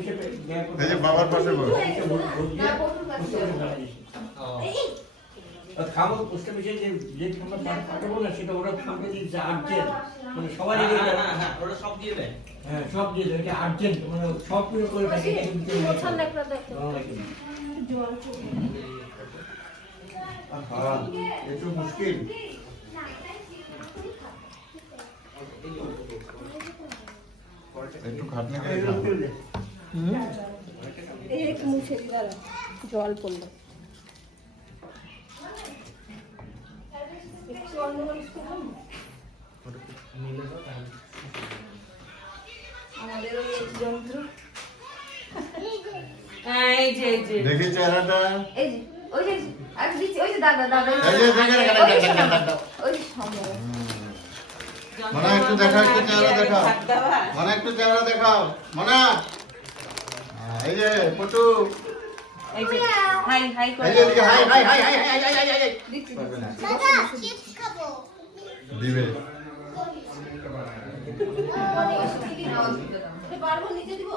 অফিসে এই যে বাবার পাশে বল। খাবো পোস্ট অফিসে যে আমরা পাঠাবো না সেটা ওরা খাবে দিচ্ছে আর্জেন্ট মানে সবাই ওরা সব দিয়ে দেয়। হ্যাঁ সব দিয়ে দেয় এটা আর্জেন্ট মানে সব পুরো করে থাকে একটু মুশকিল। একটু খাটনি করে একটু মুছে দিই দাঁড়া, জল পড়লো। আমাদের ওই যন্ত্র এই যে দেখি চেহারাটা। এই যে ওই যে আজ দিচ্ছি ওই যে দাদা এই যে দেখে ওই যে সম্ভব মনে একটু দেখাও, একটু চেহারা দেখাও, মনে একটু চেহারা দেখাও মনে। এই যে পটু, এই যে হাই হাই এই করে যে এদিকে high high high high high high high high দিচ্ছি দাদা চিপস খাবো। দিবে। পারবো নিচে দিব